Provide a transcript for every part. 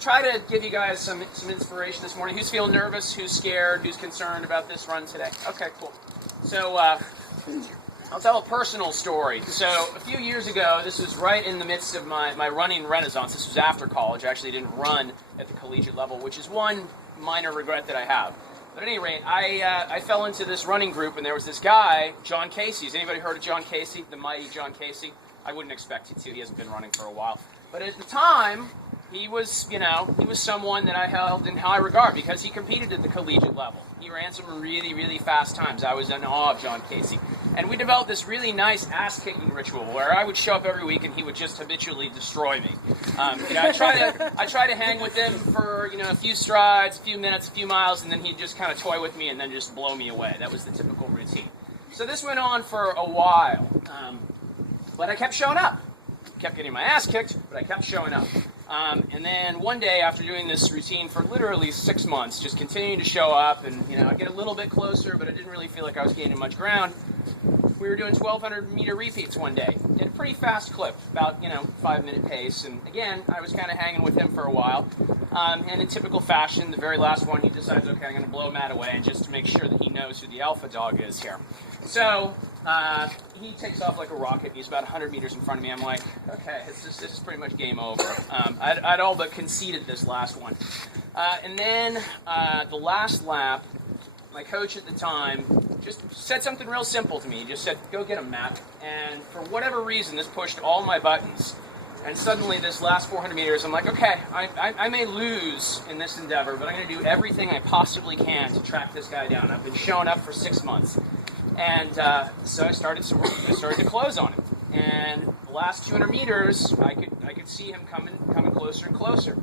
try to give you guys some inspiration this morning. Who's feeling nervous? Who's scared? Who's concerned about this run today? Okay, cool. So I'll tell a personal story. So a few years ago, this was right in the midst of my running renaissance. This was after college. I actually didn't run at the collegiate level, which is one minor regret that I have. But at any rate, I fell into this running group, and there was this guy, John Casey. Has anybody heard of John Casey? The mighty John Casey? I wouldn't expect you to. He hasn't been running for a while. But at the time, he was someone that I held in high regard because he competed at the collegiate level. He ran some really, really fast times. I was in awe of John Casey. And we developed this really nice ass-kicking ritual where I would show up every week and he would just habitually destroy me. I try to hang with him for a few strides, a few minutes, a few miles, and then he'd just kind of toy with me and then just blow me away. That was the typical routine. So this went on for a while, but I kept showing up. Kept getting my ass kicked, but I kept showing up. And then one day, after doing this routine for literally 6 months, just continuing to show up, and I get a little bit closer, but I didn't really feel like I was gaining much ground. We were doing 1,200 meter repeats one day at a pretty fast clip, about 5-minute pace. And again, I was kind of hanging with him for a while. And in typical fashion, the very last one, he decides, okay, I'm going to blow Matt away, and just to make sure that he knows who the alpha dog is here. So he takes off like a rocket. He's about 100 meters in front of me. I'm like, okay, this is pretty much game over. I'd all but conceded this last one. And then the last lap, my coach at the time just said something real simple to me. He just said, go get him, Matt. And for whatever reason, this pushed all my buttons. And suddenly, this last 400 meters, I'm like, okay, I may lose in this endeavor, but I'm going to do everything I possibly can to track this guy down. I've been showing up for 6 months. And so I started to close on him. And the last 200 meters, I could see him coming closer and closer.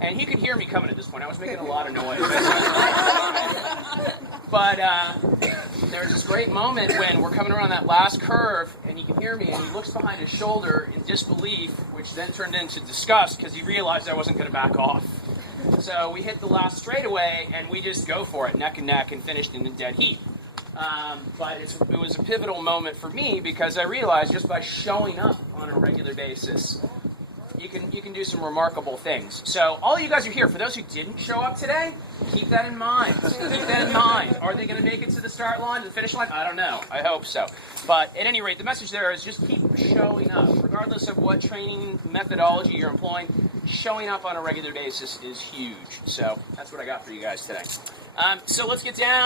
And he could hear me coming at this point. I was making a lot of noise. But there was this great moment when we're coming around that last curve, and he can hear me, and he looks behind his shoulder in disbelief, which then turned into disgust because he realized I wasn't going to back off. So we hit the last straightaway, and we just go for it, neck and neck, and finished in the dead heat. But it was a pivotal moment for me because I realized just by showing up on a regular basis, you can do some remarkable things. So all you guys are here. For those who didn't show up today, keep that in mind. Keep that in mind. Are they going to make it to the start line, to the finish line? I don't know. I hope so. But at any rate, the message there is just keep showing up. Regardless of what training methodology you're employing, showing up on a regular basis is huge. So that's what I got for you guys today. So let's get down.